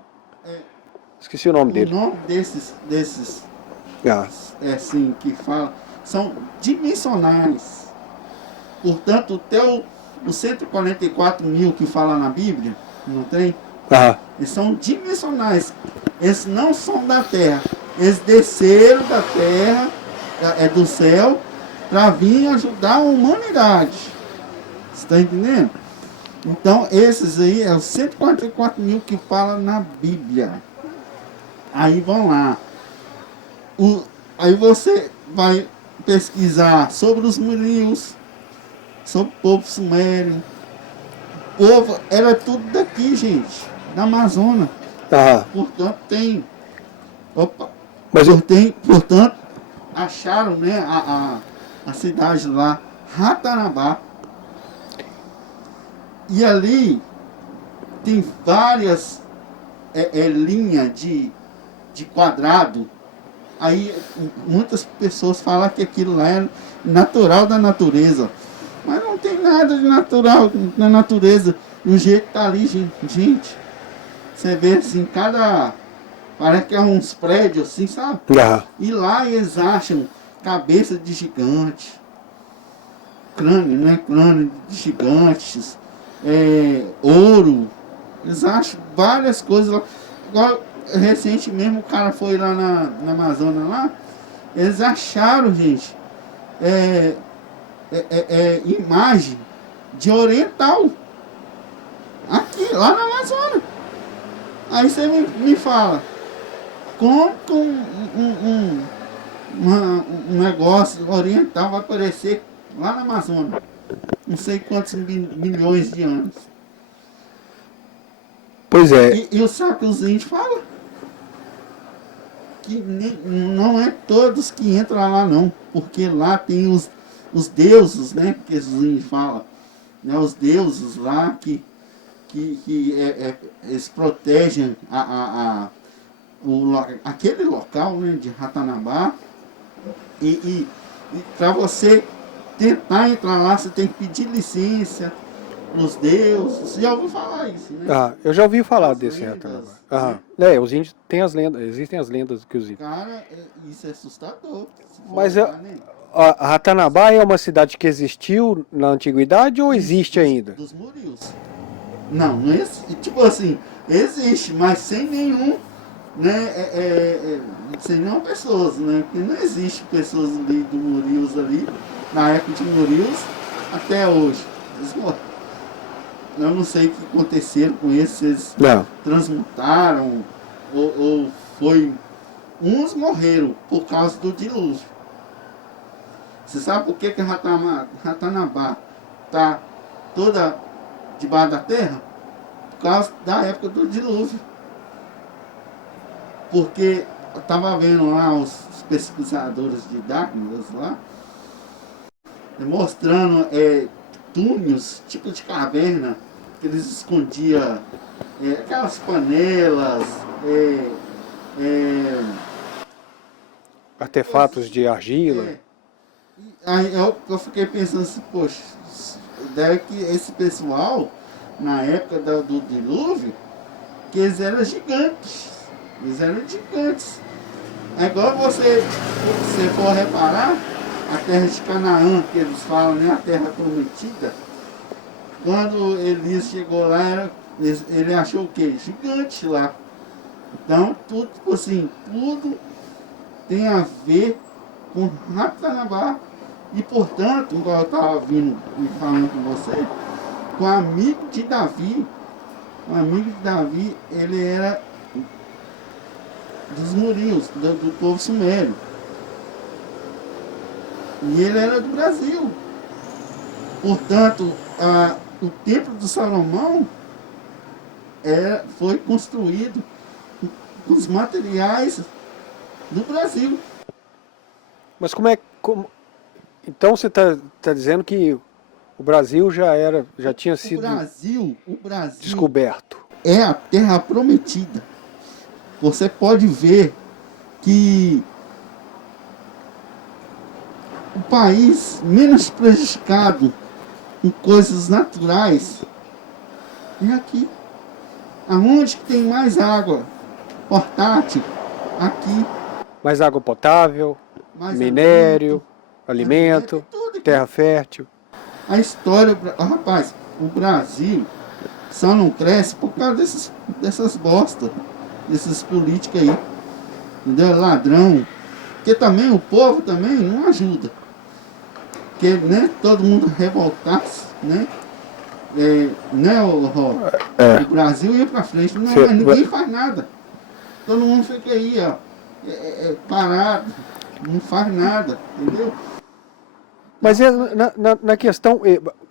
Esqueci o nome o dele. nome desses Ah. assim, que fala, são dimensionais. Portanto, os 144 mil que fala na Bíblia, não tem? Ah. Eles são dimensionais. Eles não são da terra. Eles desceram da terra, do céu, para vir ajudar a humanidade. Você está entendendo? Então, esses aí é os 144 mil que fala na Bíblia. Aí vão lá. Aí você vai pesquisar sobre os sumérios, sobre o povo sumério. O povo era tudo daqui, gente, da Amazônia. Ah. Portanto, tem. Mas Portanto, acharam, né, a cidade lá, Ratanabá. E ali tem várias linhas de quadrado. Aí muitas pessoas falam que aquilo lá é natural da natureza. Mas não tem nada de natural na natureza. Do jeito que tá ali, gente. Você vê assim, parece que é uns prédios assim, sabe? Ah. E lá eles acham cabeça de gigante. Crânio, né? Crânio de gigantes. Ouro. Eles acham várias coisas lá. Agora, recente mesmo o cara foi lá na Amazônia lá. Eles acharam, gente, imagem de oriental. Aqui, lá na Amazônia. Aí você me fala, como que um negócio oriental vai aparecer lá na Amazônia? Não sei quantos milhões de anos. Pois é. E sabe que os índios falam? Que não é todos que entram lá não, porque lá tem os deuses, né, que os índios falam, né, os deuses lá que eles protegem aquele local, né, de Ratanabá, e para você tentar entrar lá, você tem que pedir licença nos deuses. Você já ouviu falar isso, né? Ah, eu já ouvi falar As desse lendas, Ratanabá. né? Ah. Os índios têm as lendas, existem as lendas que os índios. Cara, isso é assustador. Se for Mas olhar, né? a Ratanabá é uma cidade que existiu na antiguidade ou existe ainda? Dos Murios. Não existe. Tipo assim, existe, mas sem nenhum, né? Sem nenhuma pessoas, né? Porque não existe pessoas ali do Murios ali, na época de Murios, até hoje. Eles morreram. Eu não sei o que aconteceram com eles, se eles transmutaram ou foi. Uns morreram por causa do dilúvio. Você sabe por que Ratanabá está toda debaixo da terra? Por causa da época do dilúvio. Porque eu estava vendo lá os pesquisadores de Darkness lá, mostrando túneis, tipo de caverna, que eles escondiam aquelas panelas, Artefatos de argila. Aí eu fiquei pensando assim, poxa, deve que esse pessoal, na época do dilúvio, que eles eram gigantes. Eles eram gigantes. É igual você for reparar, a terra de Canaã, que eles falam, né? A terra prometida. Quando Elias chegou lá, ele achou o quê? Gigante lá. Então, tudo, tipo assim, tudo tem a ver com Ratanabá. E, portanto, igual eu estava vindo e falando com você, com o amigo de Davi. O amigo de Davi, ele era dos Murios, do povo sumério. E ele era do Brasil. Portanto, o templo de Salomão foi construído com os materiais do Brasil. Mas então você está dizendo que o Brasil já tinha sido O Brasil descoberto. é a terra prometida. Você pode ver que o país menos prejudicado em coisas naturais é aqui. Aonde que tem mais água portátil? Aqui. Mais água potável, Mais minério, alimento, tudo aqui. terra fértil. A história, rapaz, o Brasil só não cresce por causa dessas bostas, desses políticos aí, entendeu? Ladrão. Porque também o povo também não ajuda. Porque, né, todo mundo revoltasse, né? O Brasil ia pra frente, não, mas ninguém faz nada. Todo mundo fica aí, ó, parado, não faz nada, entendeu? Mas na questão,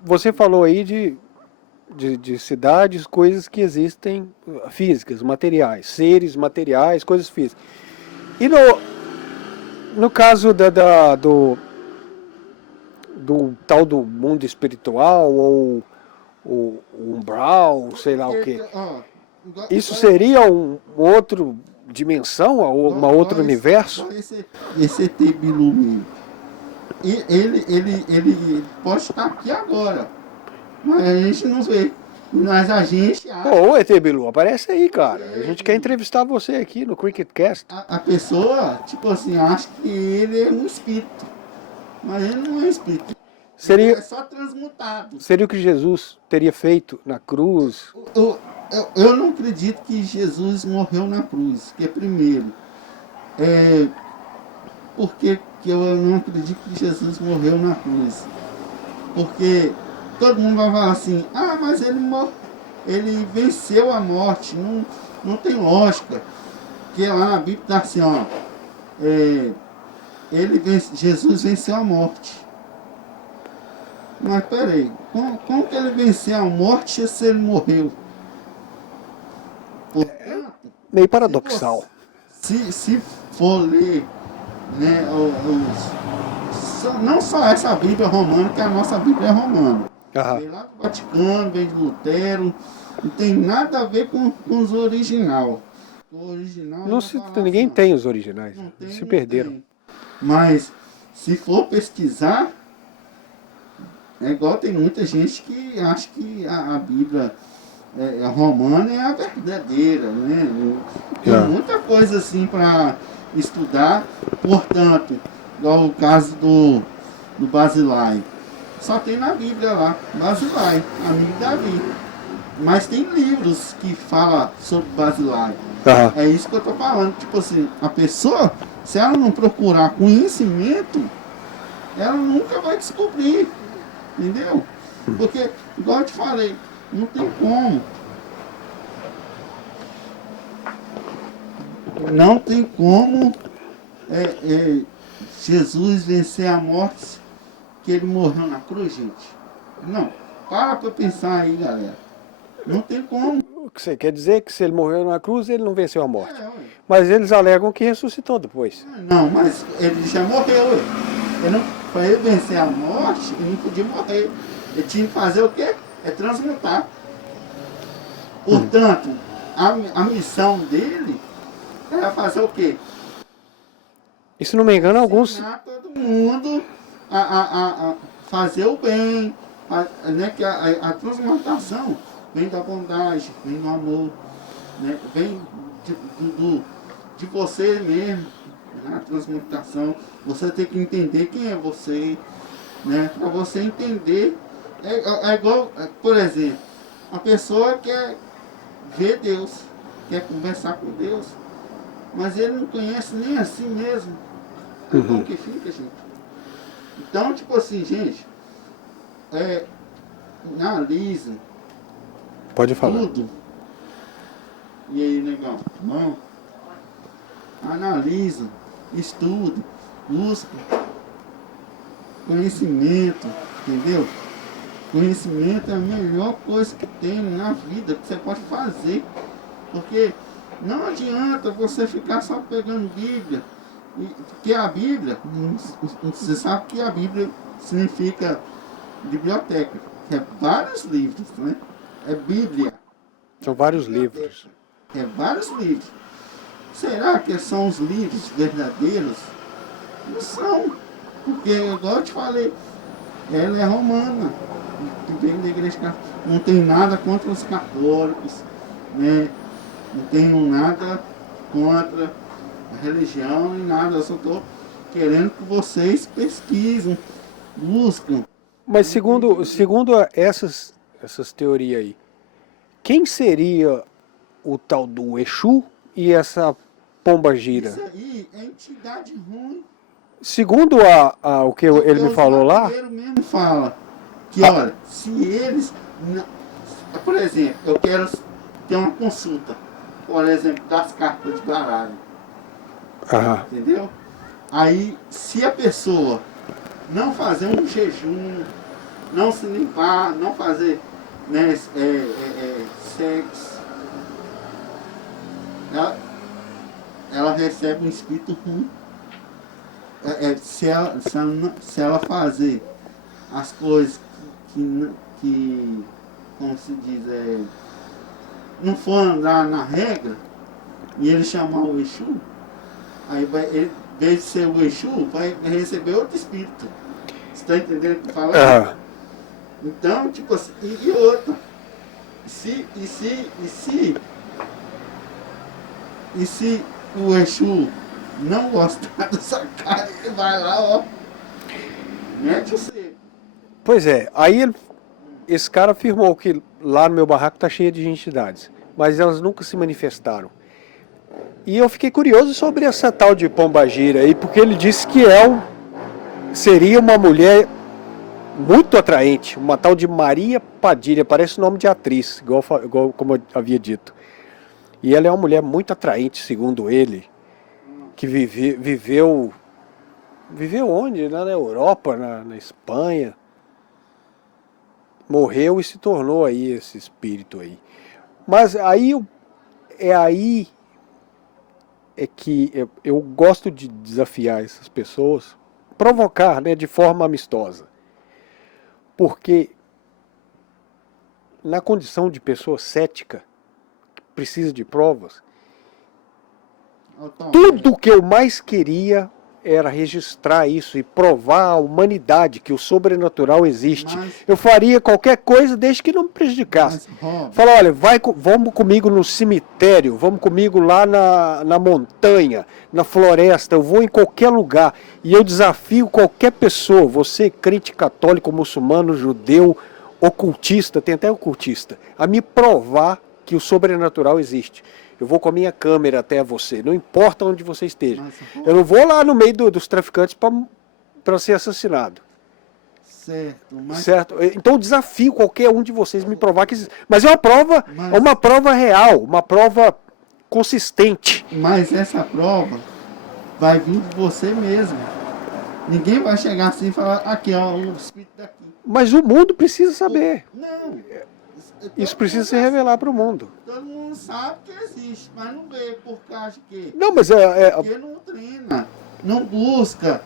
você falou aí de cidades, coisas que existem físicas, materiais, seres materiais, coisas físicas. E no caso do tal do mundo espiritual ou o umbral, sei lá o quê. Isso seria outro dimensão, ou uma outro universo? Esse ET Bilu mesmo. E ele pode estar aqui agora, mas a gente não vê. Mas a gente acha. Ô, ET Bilu, aparece aí, cara. A gente quer entrevistar você aqui no CricketCast. A pessoa, tipo assim, acha que ele é um espírito. Mas ele não é um espírito. Ele é só transmutado. Seria o que Jesus teria feito na cruz? Eu não acredito que Jesus morreu na cruz, que é primeiro. Por que eu não acredito que Jesus morreu na cruz? Porque todo mundo vai falar assim, mas ele venceu a morte, não tem lógica. Porque lá na Bíblia está assim, ó, Jesus venceu a morte. Mas peraí, como que ele venceu a morte se ele morreu? Portanto, meio paradoxal. Se for ler, né, não só essa Bíblia romana, que a nossa Bíblia é romana. Vem lá do Vaticano, vem de Lutero, não tem nada a ver com os original. O original ninguém tem os originais, se perderam. Tem. Mas se for pesquisar, é igual tem muita gente que acha que a Bíblia romana é a verdadeira, né? Tem muita coisa assim para estudar, portanto, igual o caso do Basilai. Só tem na Bíblia lá, Basilai, amigo de Davi. Mas tem livros que falam sobre Basilai. É isso que eu tô falando. Tipo assim, a pessoa, se ela não procurar conhecimento, ela nunca vai descobrir. Entendeu? Porque, igual eu te falei, não tem como. Não tem como Jesus vencer a morte que ele morreu na cruz, gente. Não. Para pensar aí, galera. Não tem como. O que você quer dizer é que se ele morreu na cruz, ele não venceu a morte. Mas eles alegam que ressuscitou depois. Não, mas ele já morreu. Para ele vencer a morte, ele não podia morrer. Ele tinha que fazer o quê? Transmutar. Portanto, a missão dele era fazer o quê? E se não me engano, alguns... Ensinar todo mundo a fazer o bem. Né? Que a transmutação vem da bondade, vem do amor, né? Vem de você mesmo, Na transmutação, você tem que entender quem é você, né? Para você entender, é igual, por exemplo, a pessoa quer ver Deus, quer conversar com Deus, mas ele não conhece nem a si mesmo. Como que fica, gente? Então, tipo assim, gente, analisa Pode falar. tudo. E aí, negão? Não. Analisa, estuda, busca conhecimento, entendeu? Conhecimento é a melhor coisa que tem na vida que você pode fazer. Porque não adianta você ficar só pegando Bíblia. Porque a Bíblia, você sabe que a Bíblia significa biblioteca. É vários livros, né? É Bíblia. São vários livros. É vários livros. Será que são os livros verdadeiros? Não são. Porque, igual eu te falei, ela é romana. Vem da igreja católica. Não tem nada contra os católicos, né? Não tenho nada contra a religião nem nada. Eu só estou querendo que vocês pesquisem, buscam. Mas segundo essas teorias aí, quem seria o tal do Exu e essa pombagira? Isso aí é entidade ruim. Segundo o que ele me falou lá, O mesmo fala que, olha, se eles... Por exemplo, eu quero ter uma consulta, por exemplo, das cartas de baralho. Entendeu? Aí, se a pessoa não fazer um jejum, não se limpar, não fazer, né, sexo, ela recebe um espírito ruim. Se ela fazer as coisas que como se diz, não for andar na regra, e ele chamar o Exu, aí ele, em vez de ser o Exu, vai receber outro espírito. Você está entendendo o que eu falo? Então, tipo assim, e outra, e se o Exu não gostar dessa cara, ele vai lá, ó, mete você. pois é, aí esse cara afirmou que lá no meu barraco tá cheio de entidades, mas elas nunca se manifestaram. E eu fiquei curioso sobre essa tal de pombagira aí, porque ele disse que seria uma mulher muito atraente, uma tal de Maria Padilha, parece nome de atriz, igual como eu havia dito. E ela é uma mulher muito atraente, segundo ele, que viveu onde? Na Europa, na Espanha. Morreu e se tornou aí esse espírito aí. Mas aí é que eu gosto de desafiar essas pessoas, provocar, né, de forma amistosa. Porque na condição de pessoa cética, que precisa de provas, tudo que eu mais queria era registrar isso e provar à humanidade que o sobrenatural existe. Eu faria qualquer coisa desde que não me prejudicasse. Fala, olha, vamos comigo no cemitério, vamos comigo lá na montanha, na floresta, eu vou em qualquer lugar e eu desafio qualquer pessoa, você crente católico, muçulmano, judeu, ocultista, tem até ocultista, a me provar que o sobrenatural existe. Eu vou com a minha câmera até você, não importa onde você esteja. Eu não vou lá no meio dos traficantes para ser assassinado. Certo? Então eu desafio qualquer um de vocês me provar que existe. Mas é uma prova real, uma prova consistente. Mas essa prova vai vir de você mesmo. Ninguém vai chegar assim e falar, aqui ó, o espírito daqui. Mas o mundo precisa saber. Não. Isso precisa se revelar para o mundo. Todo mundo sabe que existe, mas não vê por causa de quê? Não, mas porque não treina, não busca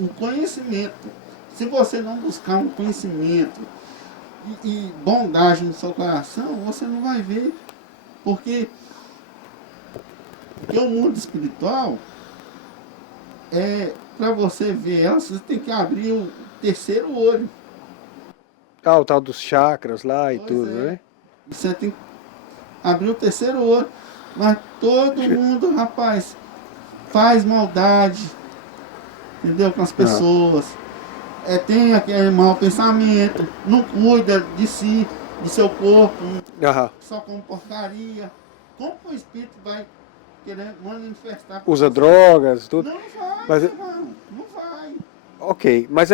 um conhecimento. Se você não buscar um conhecimento e bondade no seu coração, você não vai ver. Porque o mundo espiritual, para você ver ela, você tem que abrir o terceiro olho. O tal dos chakras lá e tudo, né? Você tem que abrir o terceiro olho. Mas todo mundo, rapaz, faz maldade, entendeu? Com as pessoas. Tem aquele mau pensamento, não cuida de si, do seu corpo, Aham. só come porcaria. Como que o espírito vai querer manifestar? Usa drogas, tudo. Não vai, Mas- não vai. Ok, mas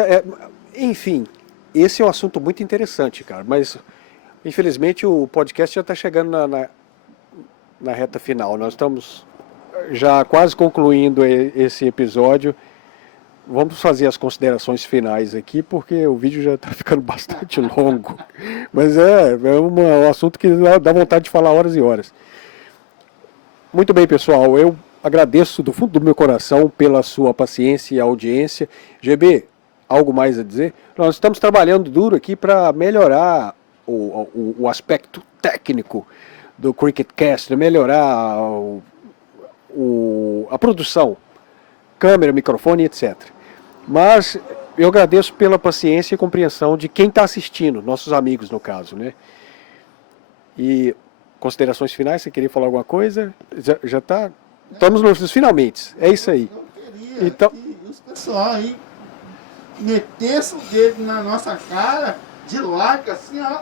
enfim, esse é um assunto muito interessante, cara. Mas infelizmente o podcast já está chegando na reta final. Nós estamos já quase concluindo esse episódio. Vamos fazer as considerações finais aqui, porque o vídeo já está ficando bastante longo. Mas é um assunto que dá vontade de falar horas e horas. Muito bem, pessoal. Eu agradeço do fundo do meu coração pela sua paciência e audiência. GB, algo mais a dizer? Nós estamos trabalhando duro aqui para melhorar o aspecto técnico do CricketCast, melhorar a produção, câmera, microfone, etc. Mas eu agradeço pela paciência e compreensão de quem está assistindo, nossos amigos no caso, né? E considerações finais, você queria falar alguma coisa? Já está... Estamos nos finalmente, é isso aí. Eu queria Então- que os pessoal aí metessem o dedo na nossa cara de like, assim, ó.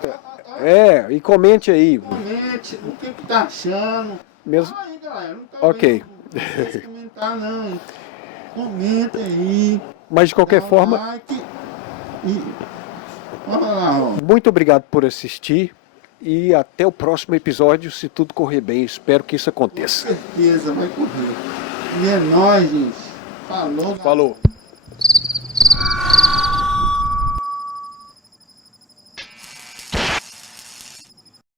E comente aí. Comente o que tá achando. Mesmo... Aí, galera, não tá Ok. vendo vocês comentar, não. Comenta aí. Mas de qualquer dá um forma, like e... Olha lá, ó. muito obrigado por assistir e até o próximo episódio, se tudo correr bem. Espero que isso Com aconteça. certeza vai correr. E é nóis, gente. Falou, galera. Falou.